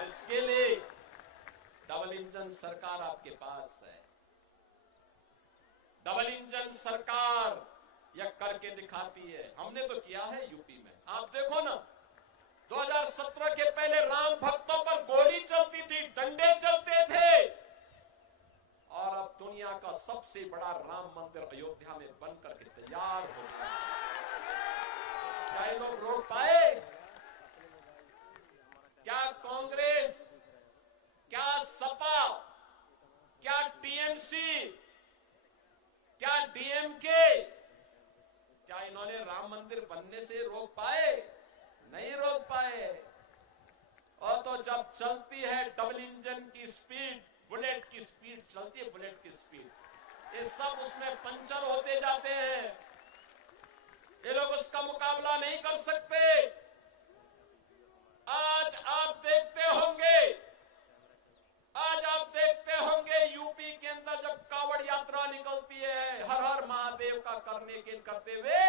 और इसके लिए डबल इंजन सरकार आपके पास है। डबल इंजन सरकार यह करके दिखाती है। हमने तो किया है यूपी में। आप देखो ना, 2017 के पहले राम भक्तों पर गोली चलती थी, डंडे चलते थे, और अब दुनिया का सबसे बड़ा राम मंदिर अयोध्या में बन करके तैयार हो गया। क्या ये लोग रोक पाए? क्या कांग्रेस, क्या सपा, क्या टीएमसी, क्या डीएमके, क्या इन्होंने राम मंदिर बनने से रोक पाए? नहीं रोक पाए। और तो जब चलती है डबल इंजन की स्पीड, बुलेट की स्पीड चलती है, बुलेट की स्पीड, ये सब उसमें पंचर होते जाते हैं। ये लोग उसका मुकाबला नहीं कर सकते। आज आप देखते होंगे यूपी के अंदर जब कावड़ यात्रा निकलती है हर हर महादेव का करते हुए,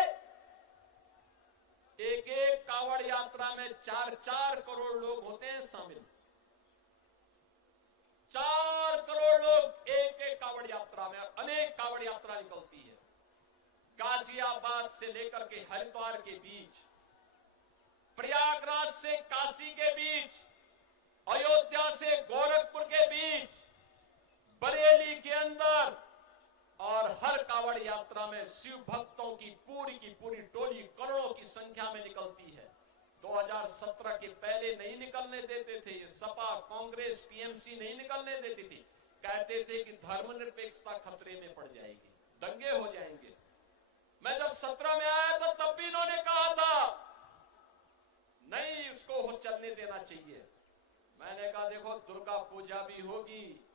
एक एक कावड़ यात्रा में 4-4 करोड़ लोग होते हैं शामिल। 4 करोड़ लोग एक एक कावड़ यात्रा में, अनेक कावड़ यात्रा निकलती है। गाजियाबाद से लेकर के हरिद्वार के बीच, प्रयागराज से काशी के बीच, अयोध्या से गोरखपुर के बीच, बरेली के अंदर, और हर कावड़ यात्रा में शिव भक्तों की पूरी टोली करोड़ों की संख्या में निकलती है। 2017 के पहले नहीं निकलने देते थे ये सपा, कांग्रेस, टीएमसी नहीं निकलने देती थी। कहते थे कि धर्मनिरपेक्षता खतरे में पड़ जाएगी, दंगे हो जाएंगे। मैं जब 17 में आया था तब भी इन्होंने कहा था नहीं, इसको हो चलने देना चाहिए। मैंने कहा देखो, दुर्गा पूजा भी होगी,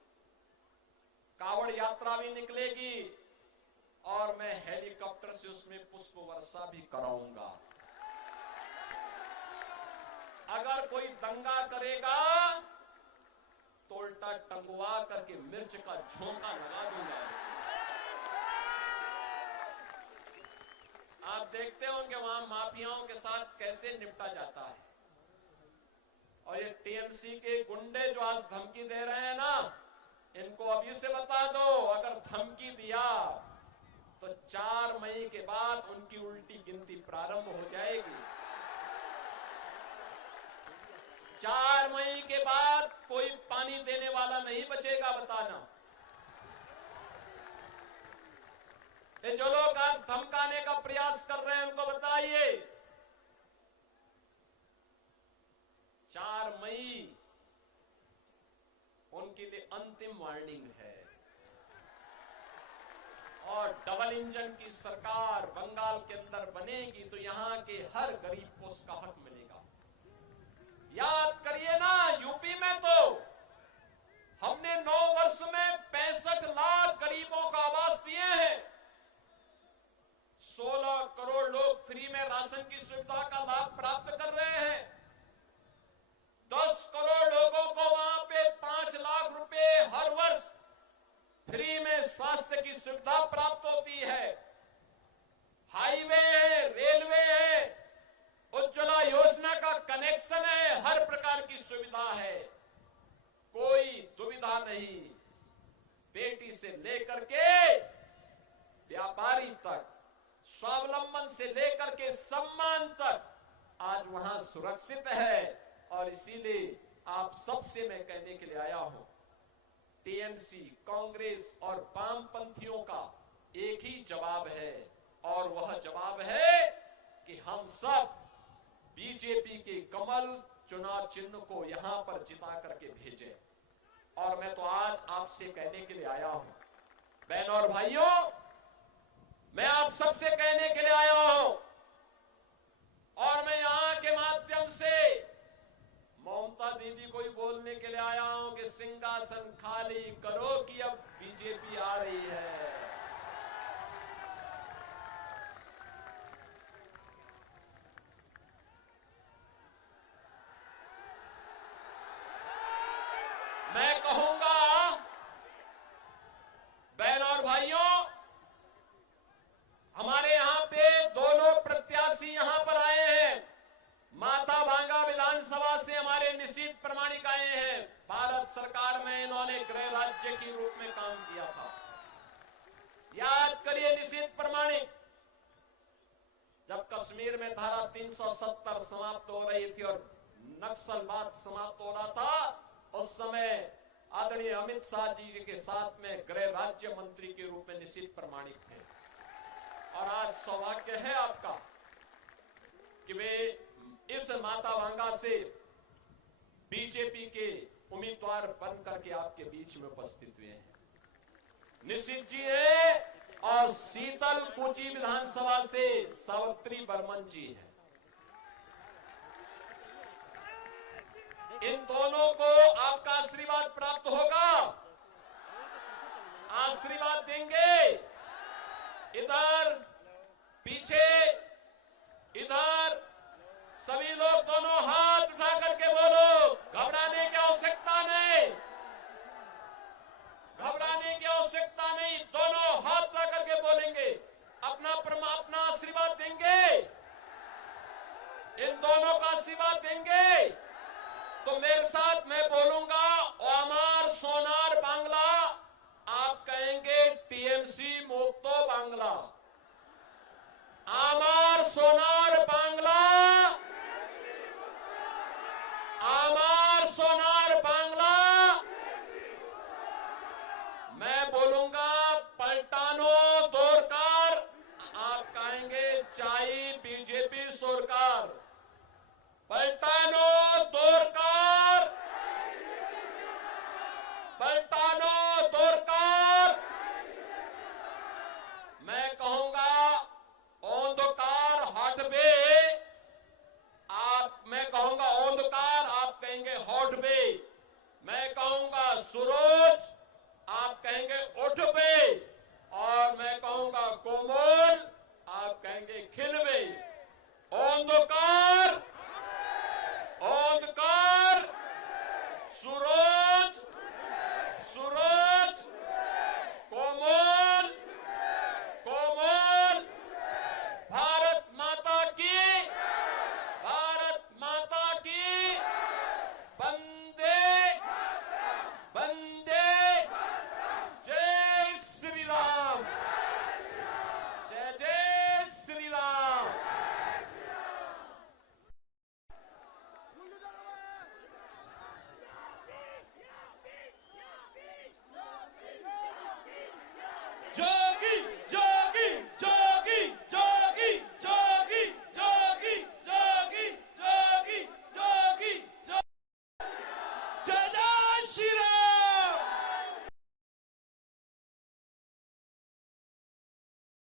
कावड़ यात्रा भी निकलेगी, और मैं हेलीकॉप्टर से उसमें पुष्प वर्षा भी कराऊंगा। अगर कोई दंगा करेगा तो उल्टा टंगवा करके मिर्च का झोंका लगा दूंगा। आप देखते होंगे वहां माफियाओं के साथ कैसे निपटा जाता है। और ये टीएमसी के गुंडे जो आज धमकी दे रहे हैं ना, इनको अभी से बता दो, अगर धमकी दिया तो 4 मई के बाद उनकी उल्टी गिनती प्रारंभ हो जाएगी। 4 मई के बाद कोई पानी देने वाला नहीं बचेगा, बताना। ये जो लोग आज धमकाने का प्रयास कर रहे हैं उनको बताइए, 4 मई उनके लिए अंतिम वार्निंग है। और डबल इंजन की सरकार बंगाल के अंदर बनेगी तो यहां के हर गरीब को उसका हक मिलेगा। याद करिए ना, यूपी में तो हमने 9 वर्ष में 65 लाख गरीबों को आवास दिए हैं। 16 करोड़ लोग फ्री में राशन की सुविधा का लाभ प्राप्त कर रहे हैं। 10 करोड़ लोगों को वहां पे 5 लाख रुपए हर वर्ष फ्री में स्वास्थ्य की सुविधा प्राप्त होती है। हाईवे है, रेलवे है, उज्ज्वला योजना का कनेक्शन है, हर प्रकार की सुविधा है, कोई दुविधा नहीं। बेटी से लेकर के व्यापारी तक, स्वावलंबन से लेकर के सम्मान तक आज वहां सुरक्षित है। और इसीलिए आप सबसे मैं कहने के लिए आया हूं, टीएमसी, कांग्रेस और वामपंथियों का एक ही जवाब है, और वह जवाब है कि हम सब बीजेपी के कमल चुनाव चिन्ह को यहां पर जिता करके भेजें। और मैं तो आज आपसे कहने के लिए आया हूं, बहनों और भाइयों, मैं आप सबसे कहने के लिए आया हूं, और मैं यहां के माध्यम से ममता दीदी को ही बोलने के लिए आया हूं कि सिंहासन खाली करो कि अब बीजेपी आ रही है। मैं कहूंगा बहनों और भाइयों, हमारे यहां पे दोनों प्रत्याशी यहां पर आए हैं। माता भांगा विधानसभा से हमारे निशीथ प्रमाणिक आए कश्मीर में धारा 370 समाप्त हो रही थी और नक्सलवाद समाप्त हो रहा था, उस समय आदरणीय अमित शाह जी के साथ में गृह राज्य मंत्री के रूप में निश्चित प्रमाणित थे। और आज सौभाग्य है आपका कि वे इस मातावांगा से बीजेपी के उम्मीदवार बनकर के आपके बीच में उपस्थित हुए हैं। निश्चित जी है और शीतल कुची विधानसभा से सावित्री बर्मन जी है। इन दोनों को आपका आशीर्वाद प्राप्त होगा, आशीर्वाद देंगे। इधर पीछे, इधर सभी लोग दोनों हाथ उठा करके बोलो, घबराने की आवश्यकता नहीं, घबराने की आवश्यकता नहीं। दोनों हाथ उठा करके बोलेंगे, अपना आशीर्वाद देंगे, इन दोनों का आशीर्वाद देंगे। तो मेरे साथ मैं बोलूंगा, अमर सोनार बांग्ला, आप कहेंगे टीएमसी मुक्तो बांग्ला। अमर सोनार बांग्ला, अमर सोनार बांग्ला। मैं बोलूंगा पलटानो दोरकार, आप कहेंगे चाई बीजेपी सरकार। पलटानो दोरकार, पलटानो दोरकार। मैं कहूंगा औंधकार हटबे, मैं कहूंगा औंधकार, आप कहेंगे हटबे। मैं कहूंगा सूरज, आप कहेंगे उठबे। और मैं कहूंगा कोमल, आप कहेंगे खिलबे। औंधकार, औंधकार, सूरज, सूरज, कोमल, कोमल। भारत माता की, भारत माता की। वंदे, वंदे, जय श्री राम।